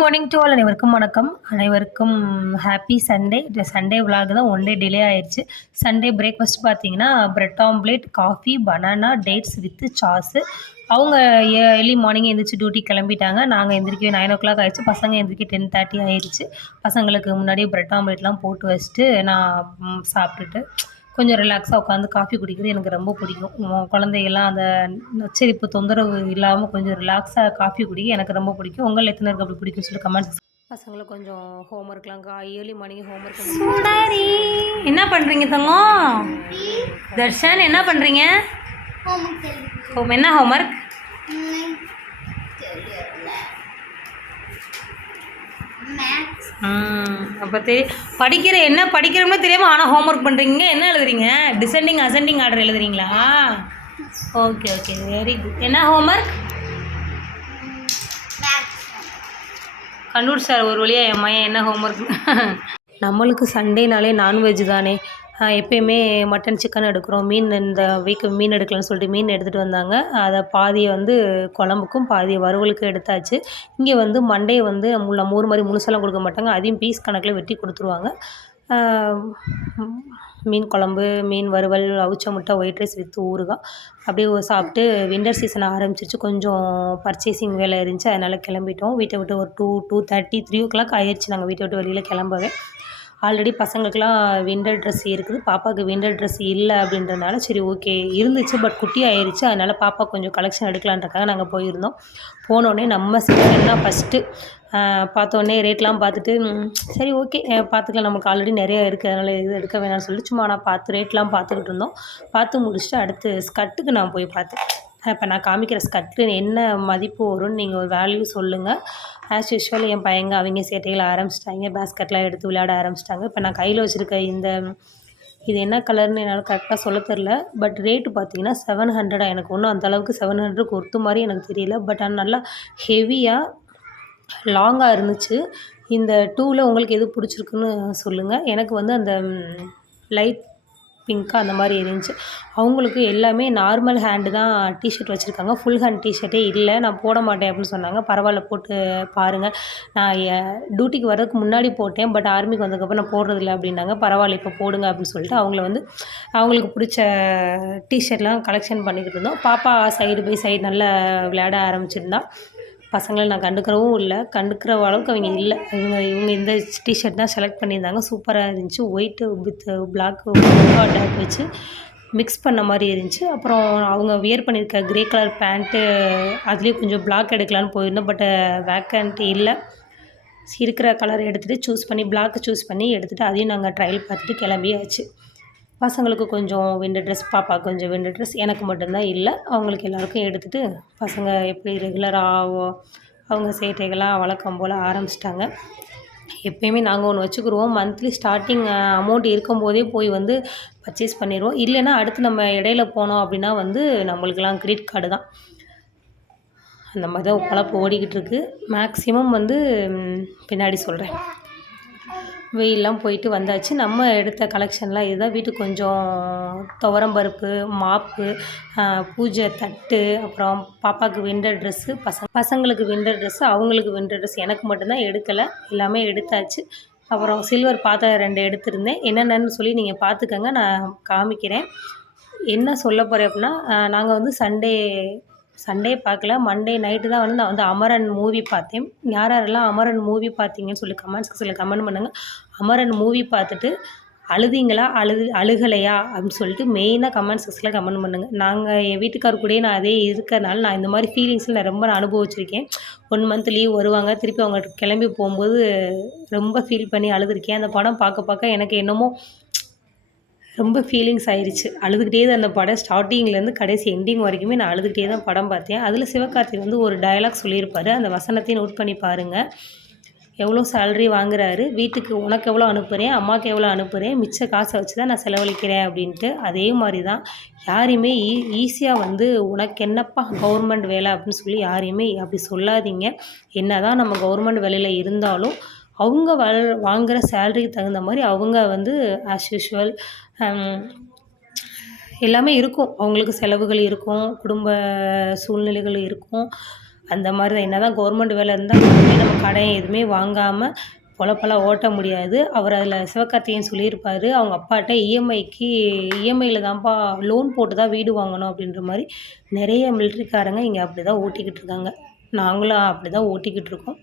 Morning to all அனைவருக்கும் வணக்கம். அனைவருக்கும் ஹாப்பி சண்டே. இந்த சண்டே விலாக் தான் ஒன் டே டிலே ஆயிடுச்சு. சண்டே பிரேக்ஃபாஸ்ட் பார்த்தீங்கன்னா bread omelette, coffee, banana, dates with sauce. அவங்க ஏர்லி மார்னிங் எந்திரிச்சு டியூட்டி கிளம்பிட்டாங்க. நாங்கள் எந்திரிக்க 9:00 ஆயிடுச்சு. பசங்க எந்திரிக்க 10:30 ஆயிடுச்சு. பசங்களுக்கு முன்னாடியே பிரெட் ஆம்லேட்லாம் போட்டு வச்சுட்டு நான் சாப்பிட்டுட்டு கொஞ்சம் ரிலாக்ஸாக உட்காந்து காஃபி குடிக்கிறது எனக்கு ரொம்ப பிடிக்கும். குழந்தைகள்லாம் அந்த நச்சரிப்பு தொந்தரவு இல்லாமல் கொஞ்சம் ரிலாக்ஸாக காஃபி குடிக்க எனக்கு ரொம்ப பிடிக்கும். உங்கள் எத்தனை பேருக்கு அப்படி பிடிக்கும்னு சொல்லி கமெண்ட்ஸ். பசங்களை கொஞ்சம் ஹோம்ஒர்க்லாம் ஏர்லி மார்னிங் ஹோம்ஒர்க். சுந்தரி என்ன பண்ணுறீங்க தங்கம்? தர்ஷன் என்ன பண்ணுறீங்க? என்ன ஹோம்ஒர்க்? அப்போ படிக்கிற என்ன படிக்கிறோம்னு தெரியாமல் ஆனால் ஹோம்ஒர்க் பண்ணுறீங்க. என்ன எழுதுறீங்க? டிசெண்டிங் அசெண்டிங் ஆர்டர் எழுதுறீங்களா? Okay okay, very good. என்ன ஹோம்ஒர்க்? கண்ணூர் சார் ஒரு வழியாக என் மையன் என்ன ஹோம்ஒர்க். நம்மளுக்கு சண்டேனாலே நான்வெஜ் தானே. எப்பயுமே மட்டன் சிக்கன் எடுக்கிறோம். மீன் இந்த வீக்கு மீன் எடுக்கலான்னு சொல்லிட்டு மீன் எடுத்துகிட்டு வந்தாங்க. அதை பாதியை வந்து குழம்புக்கும் பாதியை வறுவலுக்கும் எடுத்தாச்சு. இங்கே வந்து மண்டையை வந்து மோர் மாதிரி முழுசெல்லாம் கொடுக்க மாட்டாங்க, அதையும் பீஸ் கணக்கில் வெட்டி கொடுத்துருவாங்க. மீன் குழம்பு, மீன் வறுவல், அவிச்ச முட்டை, ஒயிட் ரைஸ் வித் ஊறுகாய் அப்படியே சாப்பிட்டு வின்டர் சீசன் ஆரம்பிச்சிருச்சு. கொஞ்சம் பர்ச்சேசிங் வேலை இருந்துச்சு, அதனால் கிளம்பிட்டோம். வீட்டை விட்டு ஒரு 2:30 3 ஆயிடுச்சு நாங்கள் வீட்டை விட்டு வெளியில் கிளம்பவே. ஆல்ரெடி பசங்களுக்கெலாம் வின்டர் ட்ரெஸ் இருக்குது, பாப்பாவுக்கு வின்டர் ட்ரெஸ் இல்லை அப்படின்றனால சரி ஓகே இருந்துச்சு, பட் குட்டி ஆயிடுச்சு. அதனால் பாப்பா கொஞ்சம் கலெக்ஷன் எடுக்கலான்றக்காக நாங்கள் போயிருந்தோம். போனோடனே நம்ம செக்ஷன் தான் ஃபஸ்ட்டு. பார்த்தோன்னே ரேட்லாம் பார்த்துட்டு சரி ஓகே பார்த்துக்கலாம், நமக்கு ஆல்ரெடி நிறையா இருக்குது, அதனால் இது எடுக்க வேணாம்னு சொல்லிட்டு சும்மா நான் பார்த்து ரேட்லாம் பார்த்துக்கிட்டு இருந்தோம். பார்த்து முடிச்சுட்டு அடுத்து ஸ்கர்ட்டுக்கு நான் போய் பார்த்தேன். இப்போ நான் காமிக்கிற ஸ்கர்ட்டு என்ன மதிப்பு வரும்னு நீங்கள் ஒரு வேல்யூ சொல்லுங்கள். ஆஸ் யூஷுவல் என் பையங்க அவங்க சேட்டைகளை ஆரம்பிச்சிட்டாங்க, பேஸ்கெட்லாம் எடுத்து விளையாட ஆரம்பிச்சிட்டாங்க. இப்போ நான் கையில் வச்சுருக்க இது என்ன கலர்னு என்னால் கரெக்டாக சொல்ல தெரில, பட் ரேட்டு பார்த்தீங்கன்னா 700. எனக்கு ஒன்றும் அந்தளவுக்கு 700க்கு ஒர்த்து மாதிரி எனக்கு தெரியல, பட் ஆனால் நல்லா ஹெவியாக லாங்காக இருந்துச்சு. இந்த 2ல் உங்களுக்கு எது பிடிச்சிருக்குன்னு சொல்லுங்கள். எனக்கு வந்து அந்த லைட் பிங்க்காக அந்த மாதிரி இருந்துச்சு. அவங்களுக்கு எல்லாமே நார்மல் ஹேண்டு தான் டிஷர்ட் வச்சுருக்காங்க, ஃபுல் ஹேண்ட் டிஷர்ட்டே இல்லை. நான் போட மாட்டேன் அப்படின்னு சொன்னாங்க. பரவாயில்ல போட்டு பாருங்கள், நான் டியூட்டிக்கு வர்றதுக்கு முன்னாடி போட்டேன், பட் ஆர்மிக்கு வந்ததுக்கப்புறம் நான் போடுறதில்ல அப்படின்னாங்க. பரவாயில்ல இப்போ போடுங்க அப்படின்னு சொல்லிட்டு அவங்களுக்கு பிடிச்ச டிஷர்ட்லாம் கலெக்ஷன் பண்ணிக்கிட்டு இருந்தோம். பாப்பா சைடு பை சைடு நல்லா விளையாட ஆரம்பிச்சிருந்தா. பசங்களை நான் கண்டுக்கிறவும் இல்லை, கண்டுக்கிற அளவுக்கு அவங்க இல்லை. இவங்க இந்த டிஷர்ட் தான் செலக்ட் பண்ணியிருந்தாங்க. சூப்பராக இருந்துச்சு. ஒயிட்டு வித் பிளாக் டாட் வச்சு மிக்ஸ் பண்ண மாதிரி இருந்துச்சு. அப்புறம் அவங்க வியர் பண்ணியிருக்க க்ரே கலர் பேண்ட்டு அதுலேயே கொஞ்சம் பிளாக் எடுக்கலான்னு போயிருந்தோம், பட் வேக்கண்ட் இல்லை. இருக்கிற கலர் எடுத்துகிட்டு சூஸ் பண்ணி எடுத்துகிட்டு அதையும் நாங்கள் ட்ரையல் பார்த்துட்டு கிளம்பியாச்சு. பசங்களுக்கு கொஞ்சம் வின்டர் ட்ரெஸ், பாப்பாவுக்கு கொஞ்சம் வின்டர் ட்ரெஸ், எனக்கு மட்டும்தான் இல்லை. அவங்களுக்கு எல்லாேருக்கும் எடுத்துகிட்டு பசங்க எப்படி ரெகுலராக அவங்க சேட்டைகளாக வழக்கம் போல் ஆரம்பிச்சிட்டாங்க. எப்போயுமே நாங்கள் ஒன்று வச்சுக்கிடுவோம், மந்த்லி ஸ்டார்டிங் அமௌண்ட் இருக்கும்போதே போய் வந்து பர்ச்சேஸ் பண்ணிடுவோம். இல்லைன்னா அடுத்து நம்ம இடையில போனோம் அப்படின்னா வந்து நம்மளுக்கெல்லாம் கிரெடிட் கார்டு தான். அந்த மாதிரி தான் பொழப்பு ஓடிக்கிட்டு இருக்குது. மேக்ஸிமம் வந்து பின்னாடி சொல்கிறேன். வெயிலெலாம் போயிட்டு வந்தாச்சு. நம்ம எடுத்த கலெக்ஷன்லாம் இதுதான். வீட்டுக்கு கொஞ்சம் துவரம்பருப்பு, மாப்பு, பூஜை தட்டு, அப்புறம் பாப்பாவுக்கு வின்டர் ட்ரெஸ்ஸு, பசங்களுக்கு வின்டர் ட்ரெஸ்ஸு, அவங்களுக்கு வின்டர் ட்ரெஸ். எனக்கு மட்டும்தான் எடுக்கலை, எல்லாமே எடுத்தாச்சு. அப்புறம் சில்வர் பாத்திரம் 2 எடுத்திருந்தேன். என்னென்னு சொல்லி நீங்கள் பார்த்துக்கங்க, நான் காமிக்கிறேன். என்ன சொல்ல போகிறேன் அப்படின்னா, நாங்கள் வந்து சண்டே பார்க்கல, மண்டே நைட்டு தான் வந்து நான் வந்து அமரன் மூவி பார்த்தேன். யாரெல்லாம் அமரன் மூவி பார்த்தீங்கன்னு சொல்லி கமெண்ட் செக்ஷனில் கமெண்ட் பண்ணுங்கள். அமரன் மூவி பார்த்துட்டு அழுதிங்களா அழுகலையா அப்படின்னு சொல்லிட்டு மெயினாக கமெண்ட் செக்ஷனில் கமெண்ட் பண்ணுங்கள். என் வீட்டுக்கார் கூடயே நான் அதே இருக்கிறனால நான் இந்த மாதிரி ஃபீலிங்ஸில் நான் ரொம்ப அனுபவிச்சிருக்கேன். 1 மந்த் லீவ் வருவாங்க, திருப்பி அவங்க கிளம்பி போகும்போது ரொம்ப ஃபீல் பண்ணி அழுதுருக்கேன். அந்த படம் பார்க்க எனக்கு என்னமோ ரொம்ப ஃபீலிங்ஸ் ஆயிடுச்சு. அழுதுகிட்டே தான் அந்த படம் ஸ்டார்டிங்லேருந்து கடைசி எண்டிங் வரைக்குமே நான் அழுதுகிட்டே தான் படம் பார்த்தேன். அதில் சிவகார்த்திகேயன் வந்து ஒரு டயலாக் சொல்லியிருப்பார், அந்த வசனத்தையும் நோட் பண்ணி பாருங்கள். எவ்வளோ சேலரி வாங்குறாரு, வீட்டுக்கு உனக்கு எவ்வளோ அனுப்புகிறேன், அம்மாவுக்கு எவ்வளோ அனுப்புகிறேன், மிச்ச காசை வச்சு தான் நான் செலவழிக்கிறேன் அப்படின்ட்டு. அதே மாதிரி தான் யாரையுமே ஈஸியாக வந்து உனக்கு என்னப்பா கவர்மெண்ட் வேலை அப்படின்னு சொல்லி யாரையுமே அப்படி சொல்லாதீங்க. என்ன தான் நம்ம கவர்மெண்ட் வேலையில் இருந்தாலும் அவங்க வாங்குகிற சேலரிக்கு தகுந்த மாதிரி அவங்க வந்து ஆஸ் யூஷுவல் எல்லாமே இருக்கும். அவங்களுக்கு செலவுகள் இருக்கும், குடும்ப சூழ்நிலைகள் இருக்கும். அந்த மாதிரி தான். என்ன தான் கவர்மெண்ட் வேலை இருந்தால் நம்ம கடன் எதுவுமே வாங்காமல் பொழப்பெல்லாம் ஓட்ட முடியாது. அவர் அதில் சிவகார்த்திகேயன் சொல்லியிருப்பாரு, அவங்க அப்பாட்ட இஎம்ஐயில் தான்ப்பா லோன் போட்டு தான் வீடு வாங்கணும் அப்படின்ற மாதிரி நிறைய மிலிட்ரிக்காரங்க இங்கே அப்படி தான் ஓட்டிக்கிட்டு இருக்காங்க. நாங்களும் அப்படி தான் ஓட்டிக்கிட்டு இருக்கோம்.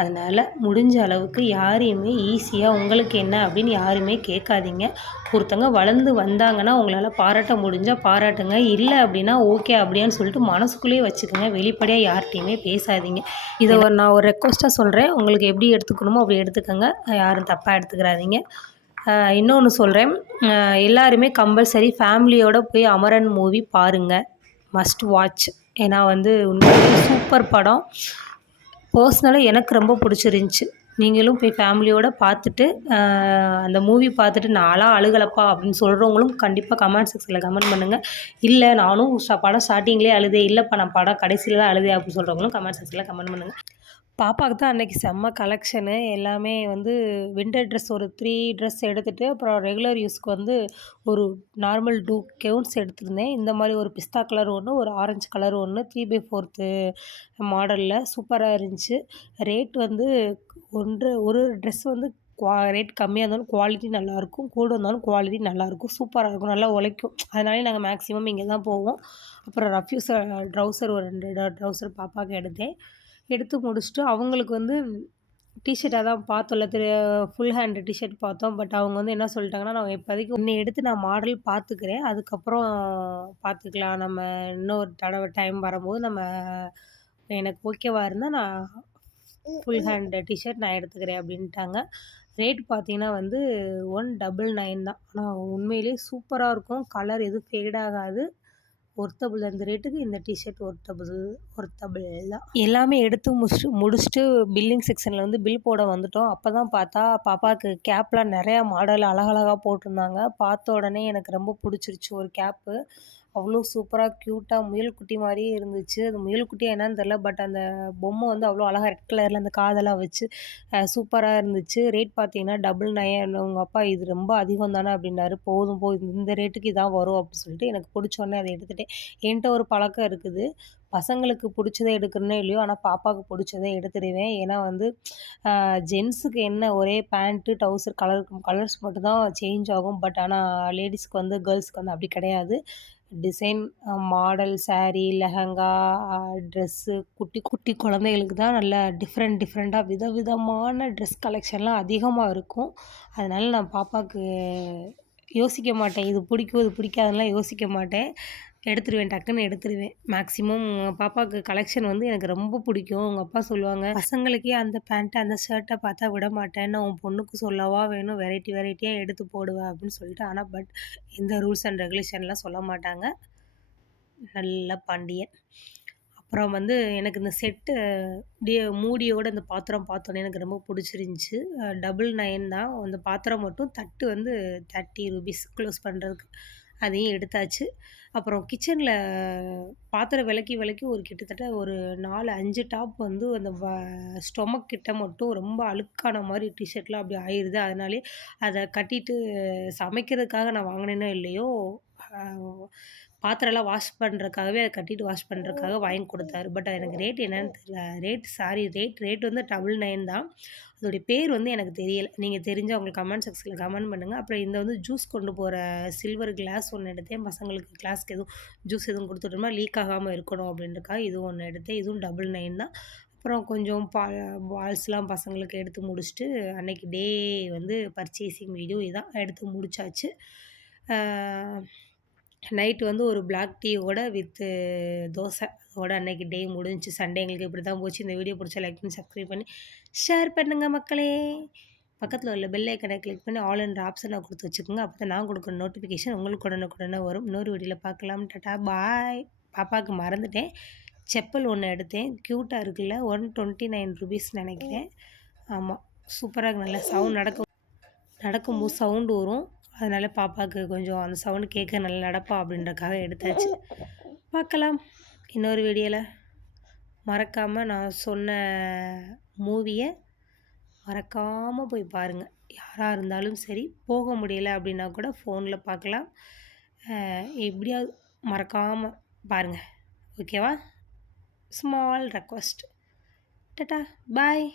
அதனால் முடிஞ்ச அளவுக்கு யாரையுமே ஈஸியாக உங்களுக்கு என்ன அப்படின்னு யாருமே கேட்காதீங்க. ஒருத்தங்க வளர்ந்து வந்தாங்கன்னா உங்களால் பாராட்ட முடிஞ்சால் பாராட்டுங்க. இல்லை அப்படின்னா ஓகே அப்படியான்னு சொல்லிட்டு மனசுக்குள்ளேயே வச்சுக்கோங்க. வெளிப்படையாக யார்கிட்டையுமே பேசாதீங்க. இதை நான் ஒரு ரெக்வஸ்ட்டாக சொல்கிறேன். உங்களுக்கு எப்படி எடுத்துக்கணுமோ அப்படி எடுத்துக்கோங்க. யாரும் தப்பாக எடுத்துக்கிறாதீங்க. இன்னொன்று சொல்கிறேன். எல்லாருமே கம்பல்சரி ஃபேமிலியோடு போய் அமரன் மூவி பாருங்கள். Must watch. ஏன்னா உண்மையிலேயே சூப்பர் படம். பர்ஸ்னலாக எனக்கு ரொம்ப பிடிச்சிருந்துச்சி. நீங்களும் போய் ஃபேமிலியோடு பார்த்துட்டு அந்த மூவி பார்த்துட்டு நான்லாம் அழுகலப்பா அப்படின்னு சொல்கிறவங்களும் கண்டிப்பாக கமெண்ட் செக்ஷனில் கமெண்ட் பண்ணுங்கள். இல்லை நானும் படம் ஸ்டார்டிங்லேயே அழுதேன், இல்லைப்பா நான் படம் கடைசியில் தான் அழுதேன் அப்படின்னு சொல்கிறவங்களும் கமெண்ட் செக்ஷனில் கமெண்ட் பண்ணுங்கள். பாப்பாவுக்கு தான் அன்றைக்கி செம்ம கலெக்ஷனு. எல்லாமே வின்டர் ட்ரெஸ் ஒரு 3 ட்ரெஸ் எடுத்துகிட்டு அப்புறம் ரெகுலர் யூஸ்க்கு ஒரு நார்மல் 2 கவுன்ஸ் எடுத்திருந்தேன். இந்த மாதிரி ஒரு பிஸ்தா கலர் ஒன்று, ஒரு ஆரஞ்சு கலர் ஒன்று 3/4 மாடலில் சூப்பராக இருந்துச்சு. ரேட் ஒரு ட்ரெஸ் ரேட் கம்மியாக இருந்தாலும் குவாலிட்டி நல்லாயிருக்கும், கூட இருந்தாலும் குவாலிட்டி நல்லாயிருக்கும், சூப்பராக இருக்கும், நல்லா உழைக்கும். அதனாலே நாங்கள் மேக்ஸிமம் இங்கே தான் போவோம். அப்புறம் ரஃப்யூஸ் ட்ரௌசர் ஒரு 2 ட்ரௌசர் பாப்பாவுக்கு எடுத்தேன். எடுத்து முடிச்சுட்டு அவங்களுக்கு டிஷர்ட் அதான் பார்த்தோம்ல ஃபுல் ஹேண்ட் டிஷர்ட் பார்த்தோம். பட் அவங்க என்ன சொல்லிட்டாங்கன்னா, நான் இப்போதைக்கு ஒன்று எடுத்து நான் மாடல் பார்த்துக்கிறேன், அதுக்கப்புறம் பார்த்துக்கலாம், நம்ம இன்னொரு தடவை டைம் வரும்போது எனக்கு ஓகேவா இருந்தால் நான் ஃபுல் ஹேண்ட் டிஷர்ட் நான் எடுத்துக்கிறேன் அப்படின்ட்டாங்க. ரேட் பார்த்தீங்கன்னா 199 தான். ஆனால் உண்மையிலேயே சூப்பராக இருக்கும். கலர் எதுவும் ஃபேட் ஆகாது. ஒர்த்தபிள். அந்த ரேட்டுக்கு இந்த டிஷர்ட் ஒர்த்தபிள் தான். எல்லாமே எடுத்து முடிச்சுட்டு பில்லிங் செக்ஷனில் பில் போட வந்துட்டோம். அப்போ தான் பார்த்தா பாப்பாவுக்கு கேப்லாம் நிறையா மாடல் அழகழகாக போட்டிருந்தாங்க. பார்த்த உடனே எனக்கு ரொம்ப பிடிச்சிருச்சு ஒரு கேப்பு. அவ்வளோ சூப்பராக க்யூட்டாக முயல் குட்டி மாதிரியே இருந்துச்சு. அது முயல் குட்டியா என்னன்னு தெரில. பட் அந்த பொம்மை அவ்வளோ அழகாக ரெட் கலரில் அந்த காதெல்லாம் வச்சு சூப்பராக இருந்துச்சு. ரேட் பார்த்தீங்கன்னா 999. உங்கள் அப்பா இது ரொம்ப அதிகம் தானே அப்படின்னாரு. போதும் இந்த ரேட்டுக்கு இதான் வரும் அப்படின்னு சொல்லிட்டு எனக்கு பிடிச்சோன்னே அதை எடுத்துகிட்டேன். என்கிட்ட ஒரு பழக்கம் இருக்குது, பசங்களுக்கு பிடிச்சதை எடுக்கிறனோ இல்லையோ, ஆனால் பாப்பாவுக்கு பிடிச்சதை எடுத்துடுவேன். ஏன்னா ஜென்ஸுக்கு என்ன ஒரே பேண்ட்டு ட்ரௌசர் கலர்ஸ் மட்டும் தான் சேஞ்ச் ஆகும். பட் ஆனால் லேடிஸ்க்கு கேர்ள்ஸ்க்கு அப்படி கிடையாது. Design, model, sari, lehenga, dress, குட்டி குட்டி குழந்தைகளுக்கு தான் நல்ல டிஃப்ரெண்ட்டாக விதவிதமான ட்ரெஸ் கலெக்ஷன்லாம் அதிகமாக இருக்கும். அதனால் நான் பாப்பாவுக்கு யோசிக்க மாட்டேன், இது பிடிக்கும் இது பிடிக்காதுன்னுலாம் யோசிக்க மாட்டேன். எடுத்துருவேன், டக்குன்னு எடுத்துருவேன். மேக்ஸிமம் பாப்பாவுக்கு கலெக்ஷன் எனக்கு ரொம்ப பிடிக்கும். உங்கள் அப்பா சொல்லுவாங்க, பசங்களுக்கே அந்த பேண்ட்டு அந்த ஷர்ட்டை பார்த்தா விட மாட்டேன், நான் உன் பொண்ணுக்கு சொல்லவா வேணும், வெரைட்டியாக எடுத்து போடுவேன் அப்படின்னு சொல்லிட்டு. ஆனால் பட் எந்த ரூல்ஸ் அண்ட் ரெகுலேஷன்லாம் சொல்ல மாட்டாங்க. நல்ல பாண்டியன். அப்புறம் எனக்கு இந்த செட்டு மூடியோட இந்த பாத்திரம் பார்த்தோன்னே எனக்கு ரொம்ப பிடிச்சிருந்துச்சி. 999 தான். அந்த பாத்திரம் மட்டும் தட்டு ₹30 க்ளோஸ் பண்ணுறதுக்கு. அதையும் எடுத்தாச்சு. அப்புறம் கிச்சனில் பாத்திரம் விளக்கி ஒரு கிட்டத்தட்ட ஒரு 4, 5 டாப் அந்த ஸ்டொமக் கிட்ட மட்டும் ரொம்ப அழுக்கான மாதிரி டிஷர்ட்லாம் அப்படி ஆயிடுது. அதனாலே அதை கட்டிட்டு சமைக்கிறதுக்காக நான் வாங்கினேனோ இல்லையோ, பாத்திரம்லாம் வாஷ் பண்ணுறதுக்காகவே அதை கட்டிட்டு வாஷ் பண்ணுறதுக்காக வாங்கி கொடுத்தாரு. பட் எனக்கு ரேட் என்னன்னு தெரியல. ரேட் 999 தான். அதோடைய பேர் எனக்கு தெரியல. நீங்கள் தெரிஞ்சால் உங்களுக்கு கமெண்ட் செக்ஷனில் கமெண்ட் பண்ணுங்கள். அப்புறம் இந்த ஜூஸ் கொண்டு போகிற சில்வர் கிளாஸ் ஒன்று எடுத்தேன். பசங்களுக்கு கிளாஸ்க்கு ஜூஸ் எதுவும் கொடுத்துட்டோம்னா லீக் ஆகாமல் இருக்கணும் அப்படின்றக்காக இதுவும் ஒன்று எடுத்தேன். இதுவும் 999 தான். அப்புறம் கொஞ்சம் பால்ஸ்லாம் பசங்களுக்கு எடுத்து முடிச்சுட்டு அன்றைக்கி டே பர்ச்சேசிங் வீடியோ இதான் எடுத்து முடிச்சாச்சு. நைட்டு ஒரு பிளாக் டீயோட வித்து தோசை. அதோட அன்றைக்கி டே முடிஞ்சிச்சு. சண்டே எங்களுக்கு இப்படி தான் போச்சு. இந்த வீடியோ பிடிச்சா லைக் பண்ணி சப்ஸ்கிரைப் பண்ணி ஷேர் பண்ணுங்கள் மக்களே. பக்கத்தில் உள்ள பெல் ஐக்கனை கிளிக் பண்ணி ஆல் என்ற ஆப்ஷனை கொடுத்து வச்சுக்கோங்க. அப்போ தான் நான் கொடுக்குற நோட்டிஃபிகேஷன் உங்களுக்கு உடனுக்குடனே வரும். இன்னொரு வீடியோவில் பார்க்கலாம். டாட்டா பாய். பாப்பாவுக்கு மறந்துட்டேன், செப்பல் ஒன்று எடுத்தேன். க்யூட்டாக இருக்குல்ல, ₹129 நினைக்கிறேன். ஆமாம், சூப்பராக இருக்கு. நல்லா சவுண்ட் நடக்கும்போது சவுண்டு வரும். அதனால் பாப்பாவுக்கு கொஞ்சம் அந்த சவுண்டு கேட்க நல்லா நடப்பா அப்படின்றக்காக எடுத்தாச்சு. பார்க்கலாம் இன்னொரு வீடியோவில். மறக்காமல் நான் சொன்ன மூவியை மறக்காமல் போய் பாருங்கள். யாராக இருந்தாலும் சரி, போக முடியலை அப்படின்னா கூட ஃபோனில் பார்க்கலாம். எப்படியாவது மறக்காமல் பாருங்கள். ஓகேவா? Small request. டாடா, பாய்.